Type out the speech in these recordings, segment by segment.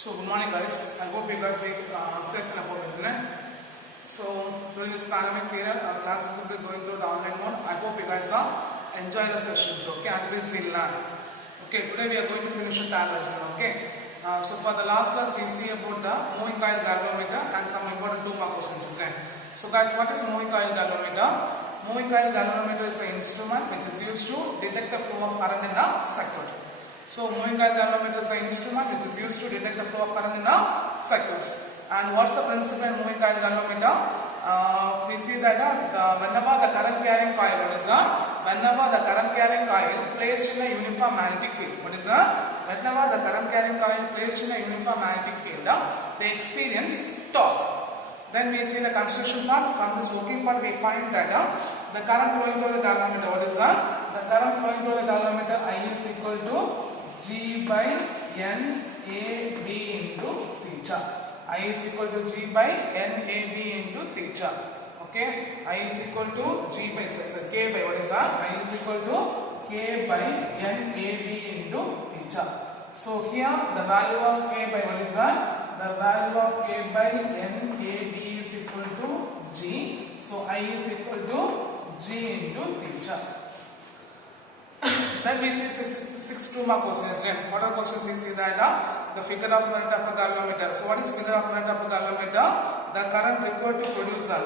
So good morning guys, I hope you guys stay safe and about isn't it? So during this pandemic period, our class will be going through the online mode. I hope you guys are enjoying the sessions, okay, and please be learn. Okay, today we are going to finish a tab lesson, okay. So for the last class we see about the moving coil galvanometer and some important 2-mark questions, isn't it? So guys, what is moving coil galvanometer? Moving coil galvanometer is an instrument which is used to detect the flow of current in a circuit. So moving coil galvanometer is an instrument which is used to detect the flow of current in a circuits. And what's the principle in moving coil galvanometer? We see that whenever the current carrying coil, whenever the current carrying coil placed in a uniform magnetic field, whenever the current carrying coil placed in a uniform magnetic field, they experience torque. Then we see the construction part. From this working part we find that the current flowing through the galvanometer, the current flowing through the galvanometer I is equal to G by NAB into theta. I is equal to G by NAB into theta. Okay, I is equal to G by K by I is equal to K by NAB into theta. So here the value of K by the value of K by NAB is equal to G. So I is equal to G into theta. Then we see six 2-mark questions. What are questions? We see that the figure of current of a galvanometer. So what is figure of current of a galvanometer? The current required to produce the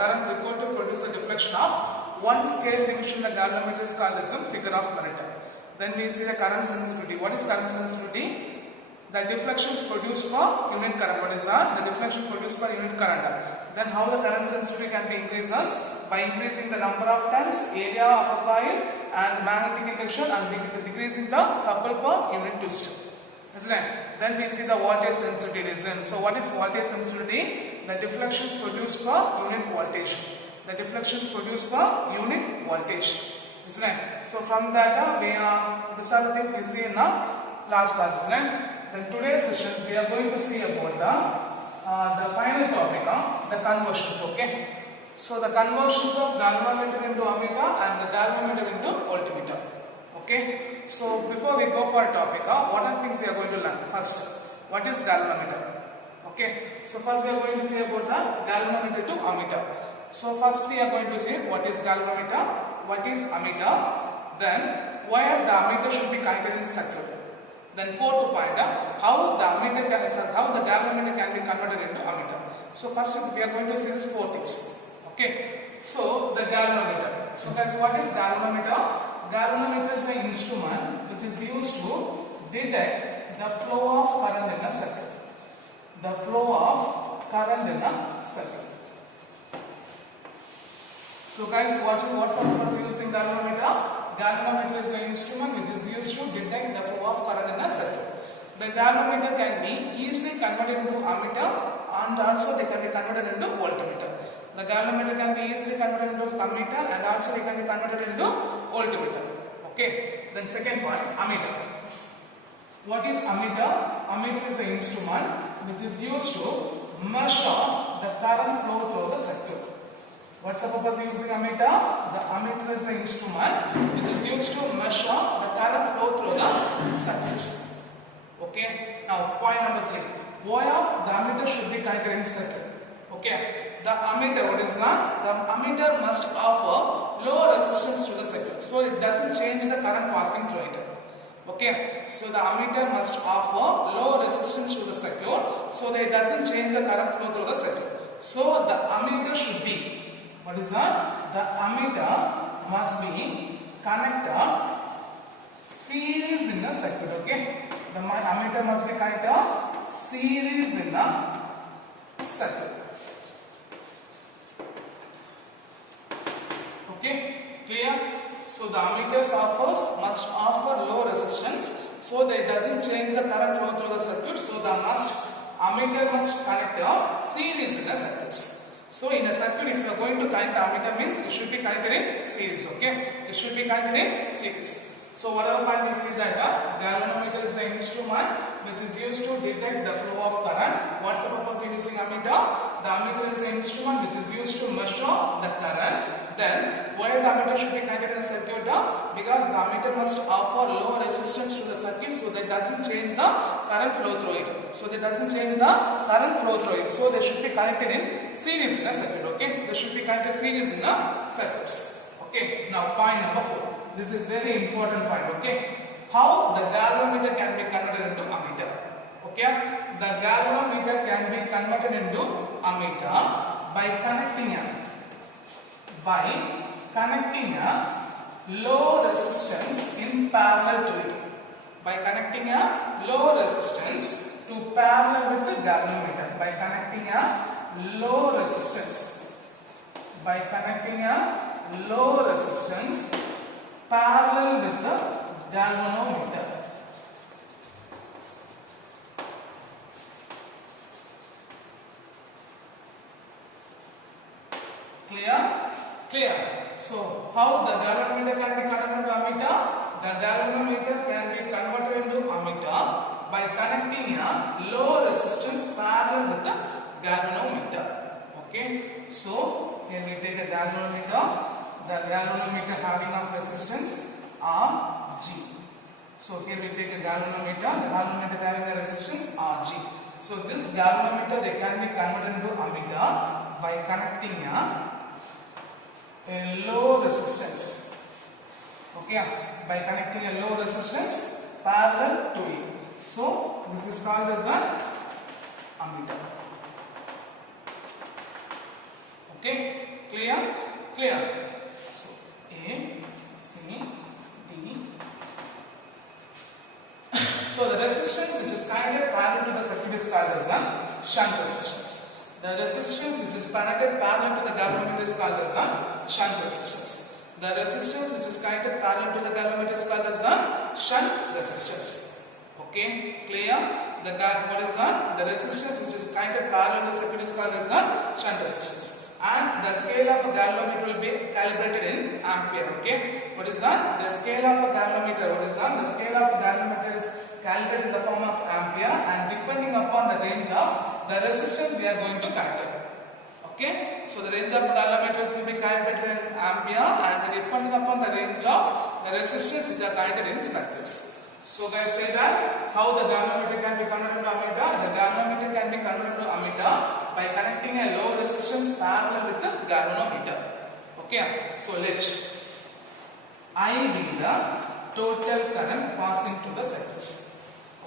current required to produce the deflection of one scale division the galvanometer is called as a figure of current. Then we see the current sensitivity. What is current sensitivity? The deflections produced per unit current. What is the deflection produced per unit current? Then how the current sensitivity can be increased? By increasing the number of turns, area of a coil and magnetic induction, and decreasing the couple per unit twist. Isn't it? Then we see the voltage sensitivity. So what is voltage sensitivity? The deflections produced per unit voltage. The deflections produced per unit voltage. Isn't it? So from that these are the things we see in the last class. Isn't it? Then today's sessions we are going to see about the final topic, the conversions. Okay. So the conversions of galvanometer into ammeter and the galvanometer into voltmeter. Okay. So before we go for a topic, what are things we are going to learn? First, what is galvanometer? Okay. So first we are going to see about the galvanometer to ammeter. So first we are going to see what is galvanometer, what is ammeter, then where the ammeter should be connected in circuit. Then fourth point, how the galvanometer can be converted into ammeter. So first we are going to see these 4 things. Okay, so the galvanometer. So guys, what is galvanometer? Galvanometer is an instrument which is used to detect the flow of current in a circuit. The flow of current in a circuit. So guys, what's the purpose of using galvanometer? Galvanometer is an instrument which is used to detect the flow of current in a circuit. The galvanometer can be easily converted into ammeter and also they can be converted into voltmeter. The galvanometer can be easily converted into ammeter and also they can be converted into voltmeter. Okay. Then second point, ammeter. What is ammeter? Ammeter is an instrument which is used to measure the current flow through the circuit. What's the purpose of using ammeter? The ammeter is an instrument which is used to measure the current flow through the circuits. Okay. Now point number 3. Where the ammeter should be connected in circuit. Okay. The ammeter, the ammeter must offer low resistance to the circuit, so it doesn't change the current passing through it. Okay, so the ammeter must offer low resistance to the circuit, so that it doesn't change the current flow through the circuit. So the ammeter should be, the ammeter must be connected series in the circuit. Okay, the ammeter must be connected series in the circuit. Okay, clear? So the ammeters must offer low resistance, so that it doesn't change the current flow through the circuit. So the ammeter must connect a series in the circuits. So in a circuit, if you are going to connect the ammeter, means it should be connected in series. Okay, it should be connected in series. So whatever point we see that galvanometer is an instrument which is used to detect the flow of current. What's the purpose of using ammeter? The ammeter is an instrument which is used to measure the current. then why the ammeter should be connected in a circuit? Because the ammeter must offer low resistance to the circuit so that doesn't change the current flow through it. So they should be connected in series in a circuit. Okay, they should be connected series in a circuits. Okay, now point number 4. This is very important point. Okay, how the galvanometer can be converted into ammeter. Okay, the galvanometer can be converted into ammeter by connecting a low resistance in parallel to it. By connecting a low resistance to parallel with the galvanometer. By connecting a low resistance parallel with the galvanometer. Clear. So how the galvanometer can be converted into ammeter? The galvanometer can be converted into ammeter by connecting a low resistance parallel with the galvanometer. Okay, so here we take a galvanometer. The galvanometer having of resistance Rg. So here we take a galvanometer. The galvanometer having a resistance Rg. So this galvanometer they can be converted into ammeter by connecting a low resistance. Okay, by connecting a low resistance parallel to it. So this is called as an ammeter. Okay, clear. So A, C, D. So the resistance which is connected parallel to the circuit is called as a shunt resistance. The resistance which is connected parallel to the galvanometer is called as a shunt resistance. The resistance which is connected parallel to the galvanometer is called as a shunt resistance. Okay, clear? The resistance which is connected parallel to the circuit is called as a shunt resistance. And the scale of a galvanometer will be calibrated in ampere. Okay, what is that? The scale of a galvanometer. The scale of a galvanometer is calibrated in the form of ampere, and depending upon the range of the resistance we are going to calculate. Okay, so the range of galvanometers will be calibrated in ampere, and depending upon the range of the resistance which are calibrated in circuits. So guys, say that how the galvanometer can be converted to ammeter. The galvanometer can be converted to ammeter by connecting a low resistance parallel with the galvanometer. Okay, so let I be the total current passing to the circuits.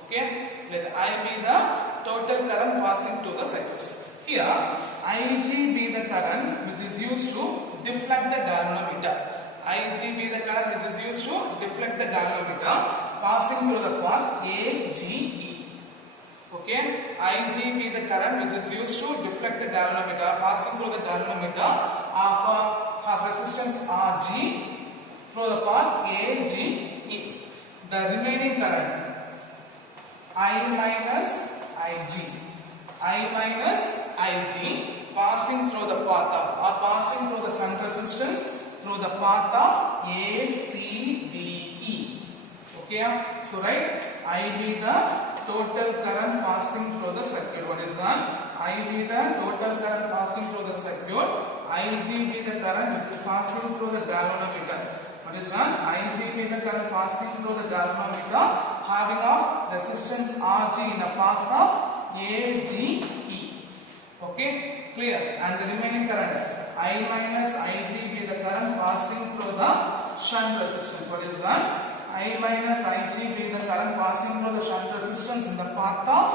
Okay, let I be the total current passing to the circuits. Here Ig be the current which is used to deflect the galvanometer. Ig be the current which is used to deflect the galvanometer passing through the path AGE. Okay, Ig be the current which is used to deflect the galvanometer passing through the galvanometer of resistance Rg through the path AGE. The remaining current I minus Ig passing through the path of passing through the shunt resistance through the path of ACDE. Okay, so right, I be the total current passing through the circuit. What is that? I be the total current passing through the circuit. Ig be the current which is passing through the galvanometer. What is that? Ig be the current passing through the galvanometer having of resistance Rg in a path of AGE. Okay, clear? And the remaining current I minus Ig be the current passing through the shunt resistance. What is that? I minus Ig be the current passing through the shunt resistance in the path of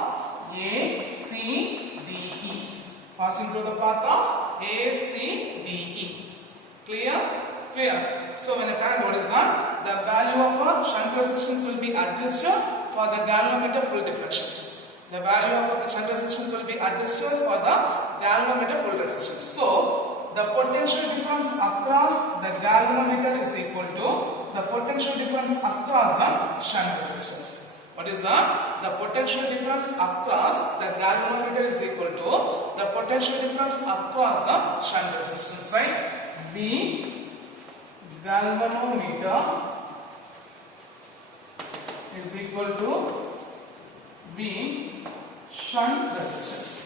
ACDE. Passing through the path of ACDE. Clear? So when the current, what is that? The value of a shunt resistance will be adjusted for the galvanometer full deflections. The value of a shunt resistance will be adjusted for the galvanometer full resistance. So the potential difference across the galvanometer is equal to the potential difference across the shunt resistance. What is that? The potential difference across the galvanometer is equal to the potential difference across the shunt resistance, right? B galvanometer is equal to B shunt resistance.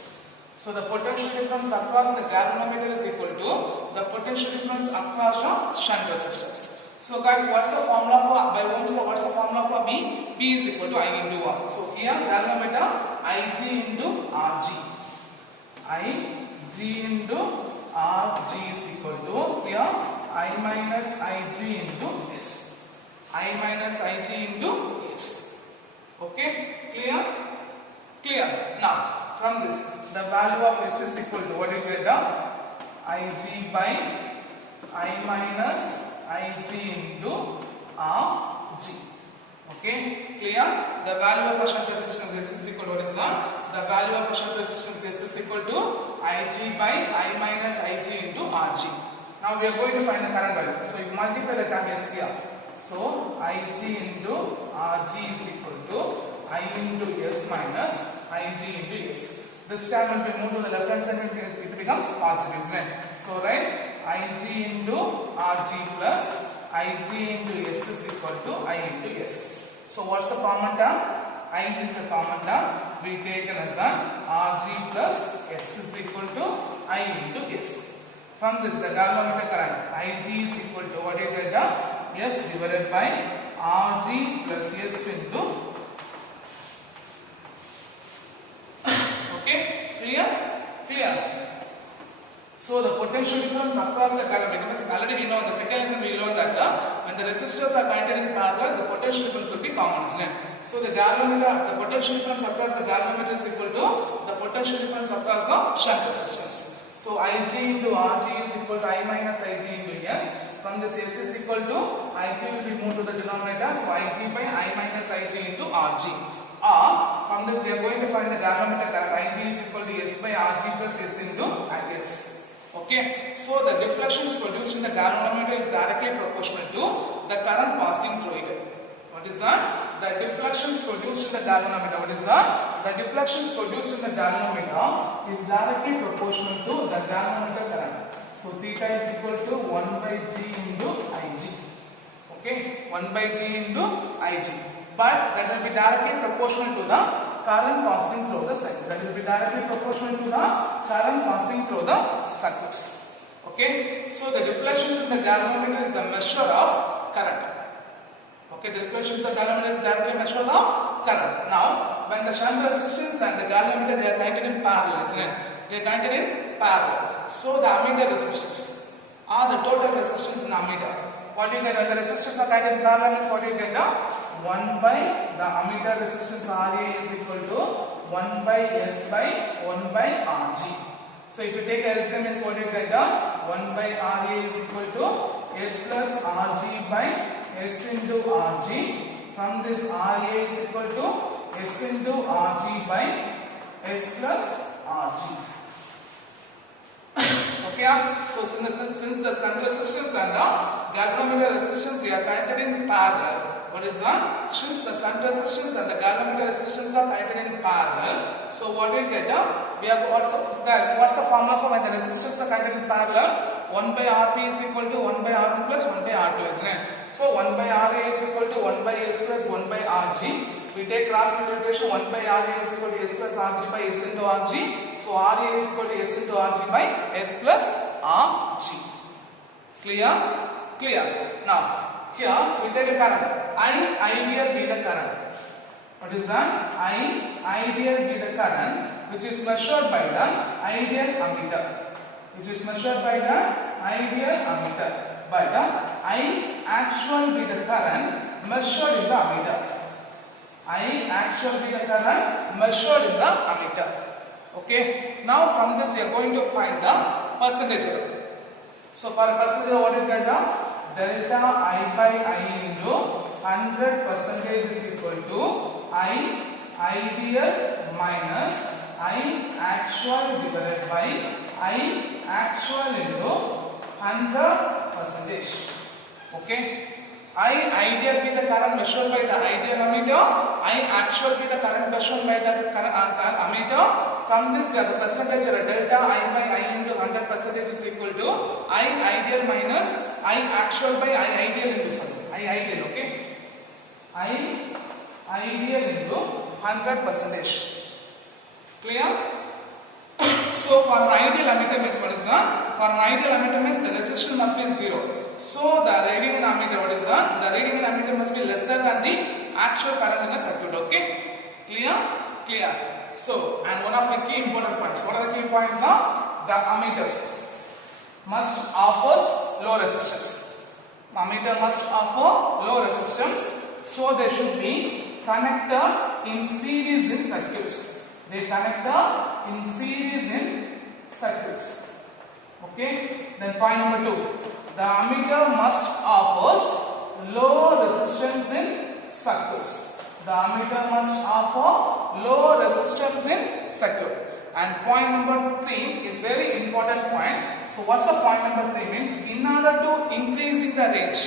So the potential difference across the galvanometer is equal to the potential difference across the shunt resistors. So guys, what's the formula for by Ohm's law? What's the formula for V? V is equal to I into R. So here galvanometer Ig into Rg. Ig into Rg is equal to here I minus Ig into S. I minus Ig into S. Okay, clear? Clear. Now from this, the value of S is equal to what do you get? Ig by I minus Ig into Rg. Okay, clear? The value of a shunt resistance S is equal to what is that? The value of a shunt resistance S is equal to Ig by I minus Ig into Rg. Now we are going to find the current value. So you multiply the term S here. So Ig into Rg is equal to I into S minus Ig into S. This term will be moved to the left hand side and it becomes positive, isn't it? So right, Ig into Rg plus Ig into S is equal to I into S. So what's the common term? Ig is the common term. We take it as Rg plus S is equal to I into S. From this, the galvanometer current Ig is equal to what do you get? S divided by Rg plus S into. Okay, clear? Clear. So the potential difference across the galvanometer, because already we know in the second lesson we learned that when the resistors are connected in parallel, the potential difference will be common, isn't it? So the galvanometer, the potential difference across the galvanometer is equal to the potential difference across the shunt resistors. So Ig into Rg is equal to I minus Ig into S. From this S is equal to Ig will be moved to the denominator. So Ig by I minus Ig into Rg. From this we are going to find the galvanometer current. Ig is equal to S by Rg plus S into S. Okay. So the deflections produced in the galvanometer is directly proportional to the current passing through it. What is that? The deflections produced in the galvanometer. What is that? The deflections produced in the galvanometer is directly proportional to the galvanometer current. So theta is equal to 1 by G into Ig. Okay, 1 by G into Ig. But that will be directly proportional to the current passing through the circuit. That will be directly proportional to the current passing through the circuits. Okay, so the deflections in the galvanometer is the measure of current. Okay, the deflections of the galvanometer is directly measured of current. Now, when the shunt resistance and the galvanometer they are connected in parallel, isn't it? They are connected in parallel. So the ammeter resistance are the total resistance in the ammeter. What do you get when the resistors are connected in parallel is what you get? 1 by the ammeter resistance Ra is equal to 1 by S by 1 by Rg. So if you take LCM means what you get? 1 by Ra is equal to S plus Rg by S into Rg. From this Ra is equal to S into Rg by S plus Rg. Okay, so since the shunt resistance and the galvanometer resistance they are connected in parallel. What is that? Since the shunt resistance and the galvanometer resistance are connected in parallel, so what we get? We have guys, what's the formula for when the resistors are connected in parallel? 1 by Rp is equal to 1 by R1 plus 1 by R2, isn't it? So 1 by Ra is equal to 1 by S plus 1 by Rg. We take cross multiplication. 1 by Ra is equal to S plus Rg by S into Rg. So Ra is equal to S into Rg by S plus Rg. Clear? Clear. Now here we take a current. I ideal be the current. What is that? I ideal be the current which is measured by the ideal ammeter. Which is measured by the ideal ammeter. But I actual be the current measured in the ammeter. I actual be the current measured in the ammeter. Okay. Now from this we are going to find the percentage. So for a percentage what is that? Delta I by I into 100% is equal to I ideal minus I actual divided by I actual into 100%. Okay. I ideal be the current measured by the ideal ammeter. I actual be the current measured by the current ammeter. From this, the percentage or delta I by I into 100% is equal to I ideal minus I actual by I ideal into something. I ideal, okay? I ideal into 100%. Clear? ammeter means what is that? For an ideal ammeter means the resistance must be 0. So the reading in ammeter, what is that? The reading in ammeter must be lesser than the actual current in the circuit. Okay? Clear? Clear. So, and one of the key important points. What are the key points? The ammeters must offer low resistance. The ammeter must offer low resistance. So they should be connected in series in circuits. They connected in series in circuits. Okay. Then point number 2. The ammeter must offer low resistance in circuits. The ammeter must offer low resistance in circuit. And point number 3 is very important point. So what's the point number 3 means? In order to increasing the range.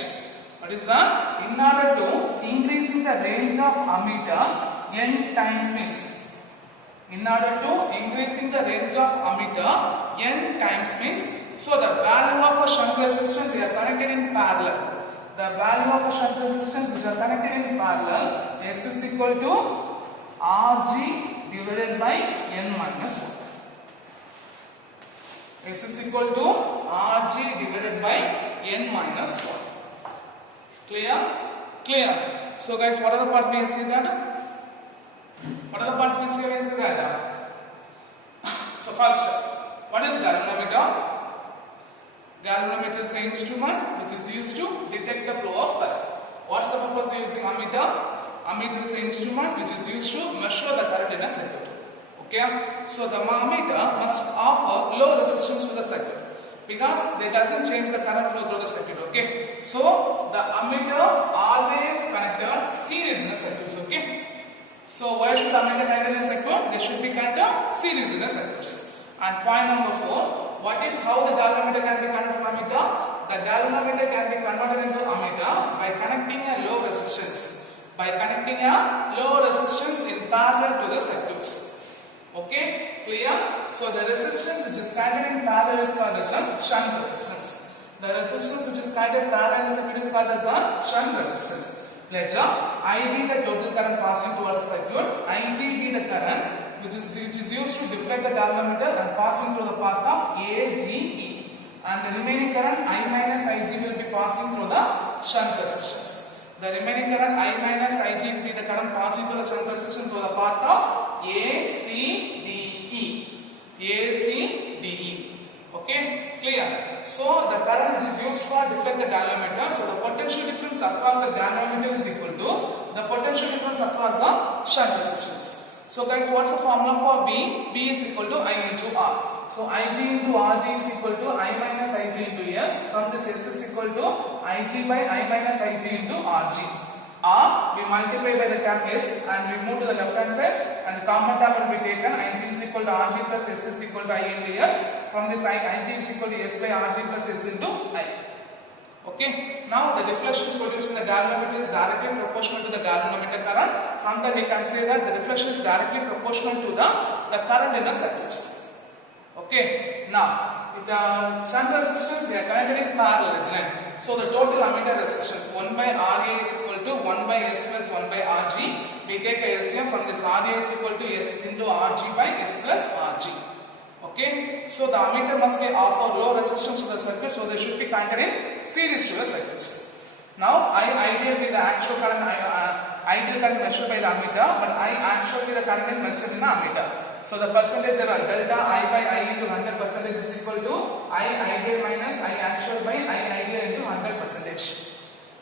What is that? In order to increasing the range of ammeter, n times means. In order to increasing the range of ammeter, n times means. So the value of a shunt resistance, they are connected in parallel. The value of a shunt resistance which are connected in parallel, S is equal to Rg divided by n minus 1. S is equal to Rg divided by n minus 1. Clear? Clear. So guys, what are the parts we can see that? What are the parts we can see that? So first, what is galvanometer? Galvanometer is an instrument which is used to detect the flow of current. What's the purpose of using ammeter? Ammeter is an instrument which is used to measure the current in a circuit. Okay? So the ammeter must offer low resistance to the circuit because it doesn't change the current flow through the circuit. Okay? So the ammeter always connected series in the circuits. Okay? So why should ammeter connected in a circuit? They should be connected series in the circuits. And point number 4. What is how the galvanometer can be converted to ammeter? The galvanometer can be converted into ammeter by connecting a low resistance. By connecting a low resistance in parallel to the circuits. Okay? Clear? So the resistance which is connected in parallel is called as a shunt resistance. The resistance which is connected in parallel to the circuit is called as a shunt resistance. Let I be the total current passing towards circuit, Ig be the current which is used to deflect the galvanometer and passing through the path of AGE, and the remaining current I minus Ig will be passing through the shunt resistance. The remaining current I minus Ig will be the current passing through the shunt resistance through the path of ACDE. ACDE. Okay, clear. So the current which is used for deflect the galvanometer. So the potential difference across the galvanometer is equal to the potential difference across the shunt resistance. So guys, what's the formula for B? B is equal to I into R. So Ig into Rg is equal to I minus Ig into S. From this S is equal to Ig by I minus Ig into Rg. R, we multiply by the term S and we move to the left hand side and the common term will be taken. Ig is equal to Rg plus S is equal to I into S. From this Ig is equal to S by Rg plus S into I. Okay, now the deflection produced in the galvanometer is directly proportional to the galvanometer current. From that we can say that the deflection is directly proportional to the current in the circuits. Okay, now if the shunt resistance they are connected in parallel, isn't it? So the total ammeter resistance 1 by Ra is equal to 1 by S plus 1 by Rg. We take a LCM from this Ra is equal to S into Rg by S plus Rg. Okay, so the ammeter must be offer low resistance to the circuit, so they should be connected in series to the circuits. Now, ideal be the actual current, ideal current measured by the ammeter, but I actually the current measured in the ammeter. So the percentage error delta I by I into 100% is equal to I ideal minus I actual by I ideal into 100%.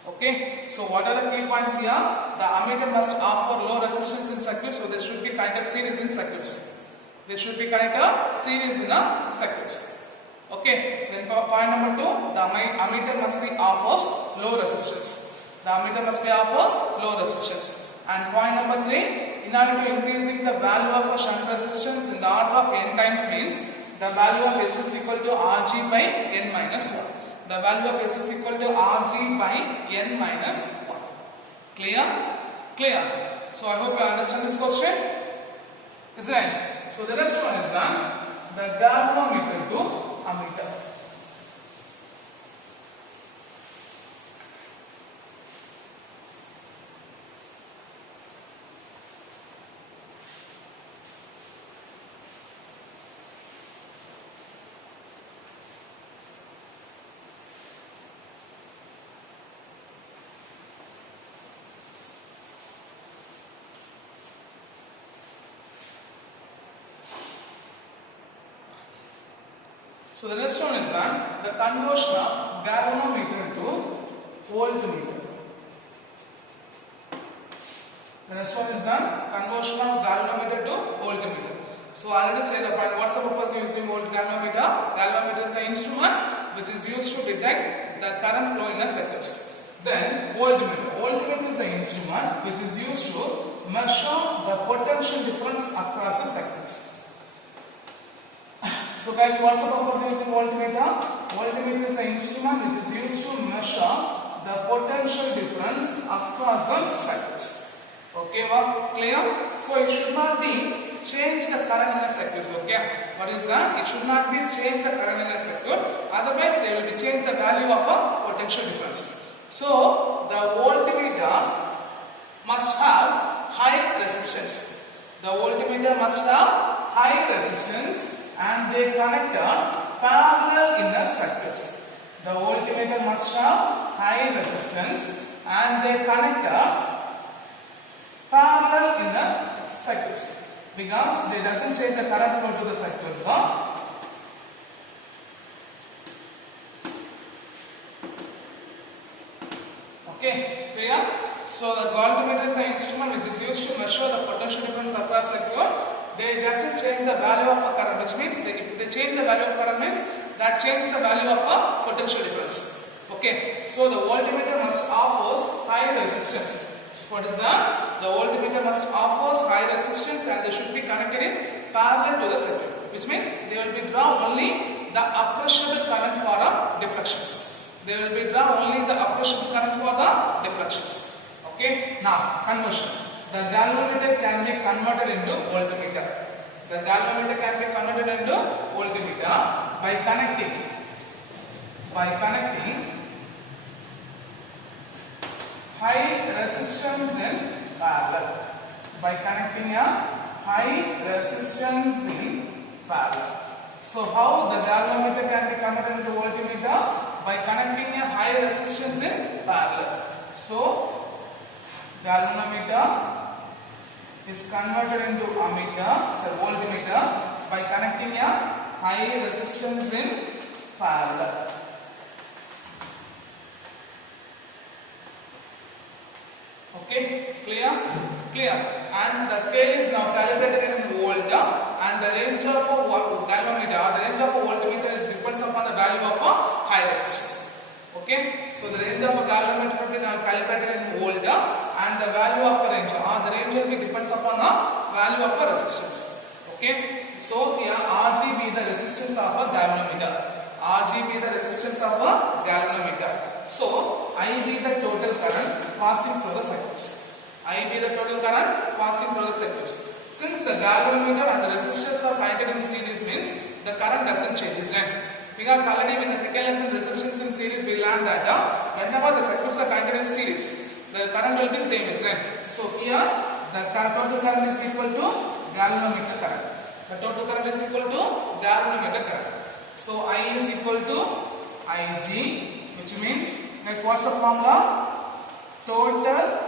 Okay, so what are the key points here? The ammeter must offer low resistance in circuits, so they should be connected series in circuits. They should be connected series in a circuits. Okay, then point number 2, the ammeter must be offers low resistance. The ammeter must be offers low resistance. And point number 3, in order to increasing the value of a shunt resistance in the order of n times means the value of S is equal to Rg by n minus 1. The value of S is equal to Rg by n minus 1. Clear? Clear. So I hope you understand this question. Is it? So the next one is the galvanometer to ammeter. So the next one is that the conversion of galvanometer to voltmeter. The next one is the conversion of galvanometer to voltmeter. So I already said the point. What's the purpose of using galvanometer? Galvanometer is the instrument which is used to detect the current flow in a circuits. Then voltmeter. Voltmeter is the instrument which is used to measure the potential difference across the circuits. So guys, what's the purpose of using voltmeter? Voltmeter is the instrument which is used to measure the potential difference across the circuits. Okay, clear? So it should not be change the current in a circuit. Okay, what is that? It should not be change the current in a circuit. Otherwise, they will be change the value of a potential difference. So the voltmeter must have high resistance. The voltmeter must have high resistance, and they connected parallel in a circuit. The voltmeter must have high resistance, and they connected parallel in the circuits, because they doesn't change the current flow to the circuits. Okay, clear? So the voltmeter is the instrument which is used to measure the potential difference across circuit. They doesn't change the value of a current, which means if they change the value of current means that changes the value of a potential difference. Okay, so the voltmeter must offer high resistance. What is that? The voltmeter must offer high resistance, and they should be connected in parallel to the circuit, which means they will be draw only the appreciable current for the deflections. They will be draw only the appreciable current for the deflections. Okay. Now conversion. The galvanometer can be converted into voltmeter. The galvanometer can be converted into voltmeter by connecting high resistance in parallel. By connecting a high resistance in parallel. So how the galvanometer can be converted into voltmeter? By connecting a high resistance in parallel. So galvanometer is converted into ammeter, voltmeter, by connecting a high resistance in parallel. Okay, clear? Clear. And the scale is now calibrated in volt, and the range of a galvanometer, the range of a voltmeter is depends upon the value of a high resistance. Okay, so the range of a galvanometer will be now calibrated in volt, and the value of a range, the range will be depends upon the value of a resistance. Okay, so here Rg be the resistance of a galvanometer. Rg be the resistance of a galvanometer. So I be the total current passing through the circuits. I be the total current passing through the circuits. Since the galvanometer and the resistors are connected in series means the current doesn't change, right? Because already in the second lesson resistance in series we learned that whenever the circuits are connected in series, the current will be same, right? So here the total current is equal to galvanometer current. The total current is equal to galvanometer current. So I is equal to Ig, which means, guys, what's the formula? Total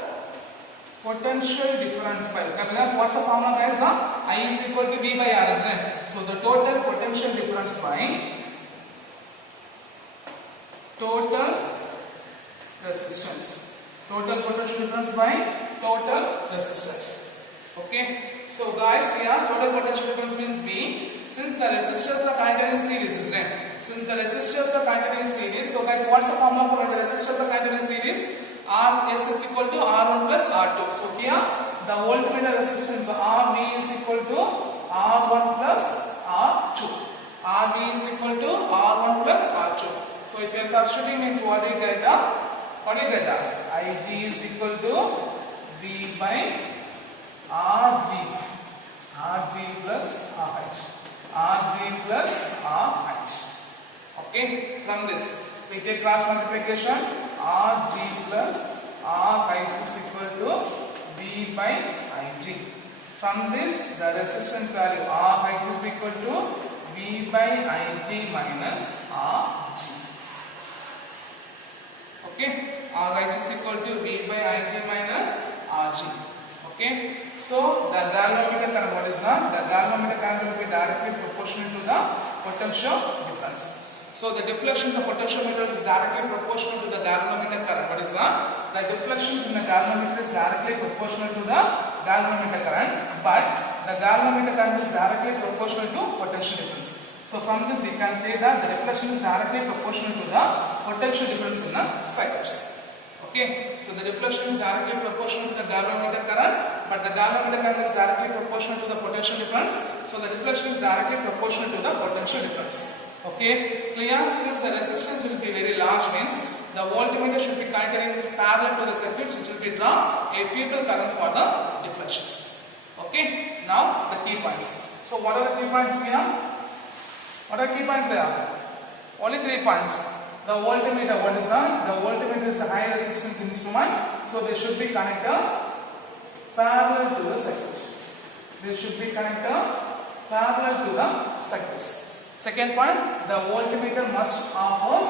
potential difference by, because what's the formula, guys? I is equal to V by R, isn't it? So the total potential difference by total resistance. Total potential difference by total resistance. Okay. So guys, here total potential difference means V. Since the resistors are connected in series, isn't it? Since the resistors are connected in series, so guys, what's the formula for when the resistors are connected in series? Rs is equal to R1 plus R2. So here the voltmeter resistance Rv is equal to R1 plus R2. Rv is equal to R1 plus R2. So if you are substituting means what do you get? Ig is equal to V by Rg. Rg plus Rh. Rg plus Rh. Okay, from this we take cross multiplication. Rg plus Rh is equal to V by Ig. From this the resistance value Rh is equal to V by Ig minus Rg. Okay, Rh is equal to V by Ig minus Rg. Okay, so the galvanometer current, what is that? The galvanometer current will be directly proportional to the potential difference. difference. So the deflection of the potentiometer is directly proportional to the galvanometer current. What is that? The deflections in the galvanometer is directly proportional to the galvanometer current, but the galvanometer current is directly proportional to potential difference. So from this we can say that the deflection is directly proportional to the potential difference in the cycles. Okay, so the deflection is directly proportional to the galvanometer current, but the galvanometer current is directly proportional to the potential difference. So the deflection is directly proportional to the potential difference. Okay, clear? Since the resistance will be very large, means the voltmeter should be connected in parallel to the circuit, which will be draw a feeble current for the deflections. Okay, now the key points. So what are the key points here? What are key points there? Only 3 points. The voltmeter, what is that? The voltmeter is a high resistance instrument, so they should be connected parallel to the circuits. They should be connected parallel to the circuits. Second point, the voltmeter must offer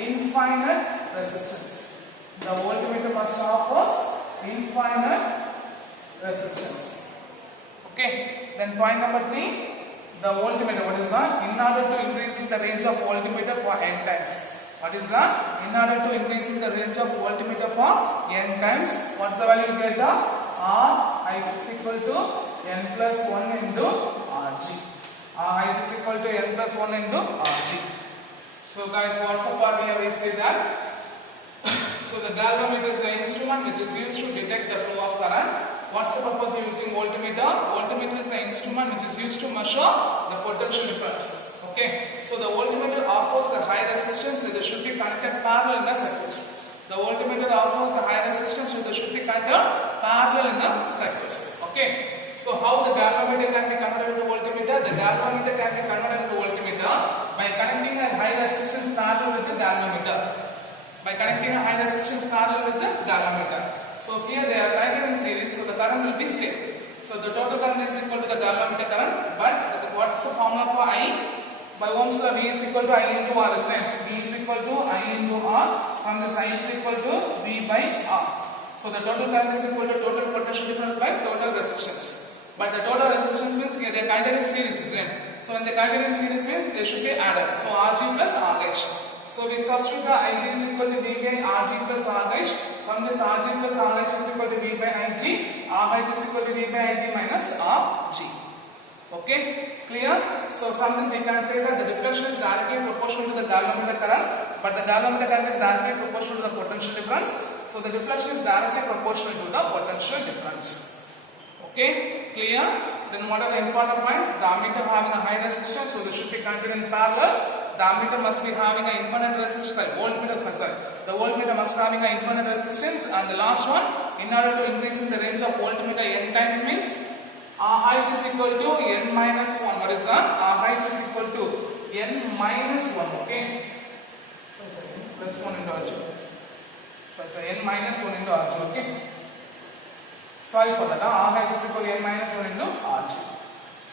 infinite resistance. The voltmeter must offer infinite resistance. Okay. Then point number 3, the voltmeter. What is that? In order to increasing the range of voltmeter for n times. What is that? In order to increasing the range of voltmeter for n times, what's the value you get? R I is equal to n plus 1 into Rg. I is equal to n plus 1 into Rg. So guys, what's the part here? We say that so the galvanometer is the instrument which is used to detect the flow of current. What's the purpose of using voltmeter? Voltmeter is the instrument which is used to measure the potential difference. Okay, so the voltmeter offers a high resistance, so they should be connected parallel in the circuits. The voltmeter offers a high resistance, so they should be connected parallel in the circuits. Okay, so how the galvanometer can be converted into voltmeter? The galvanometer can be converted into voltmeter by connecting a high resistance parallel with the galvanometer. By connecting a high resistance parallel with the galvanometer. So here they are connected in series, so the current will be same. So the total current is equal to the galvanometer current, but what's the formula for I? By Ohm's law, V is equal to I into R, isn't it? V is equal to I into R. From this I is equal to V by R. So the total current is equal to total potential difference by total resistance. But the total resistance means here they are connected in series, isn't it? So when they are connected in series means they should be added. So Rg plus Rh. So we substitute the Ig is equal to V by Rg plus Rh. From this Rg plus Rh is equal to V by Ig. Rh is equal to V by Ig minus Rg. Okay, clear? So from this we can say that the deflection is directly proportional to the galvanometer current, but the galvanometer current is directly proportional to the potential difference. So the deflection is directly proportional to the potential difference. Okay, clear? Then what are the important points? The ammeter having a high resistance, so they should be connected in parallel. The ammeter must be having an infinite resistance. The voltmeter must having an infinite resistance. And the last one, in order to increase in the range of voltmeter n times means Rh is equal to n minus 1. What is that? Rh is equal to n minus 1. Okay. Plus 1 into Rg. So it's n minus 1 into Rg. Okay. Sorry for that. Rh is equal to n minus 1 into Rg.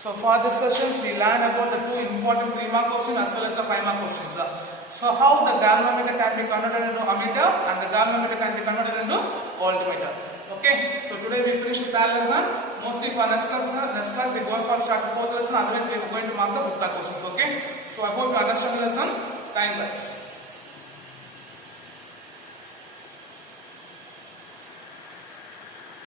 So for this sessions we learn about the two important 3-mark questions as well as the 5-mark questions. So how the galvanometer can be converted into ammeter and the galvanometer can be converted into voltmeter. Okay, so today we finished with that lesson. Mostly for next class we go for start the 4th lesson, otherwise we are going to mark the book questions. Okay, so I hope you understand the lesson. Time wise.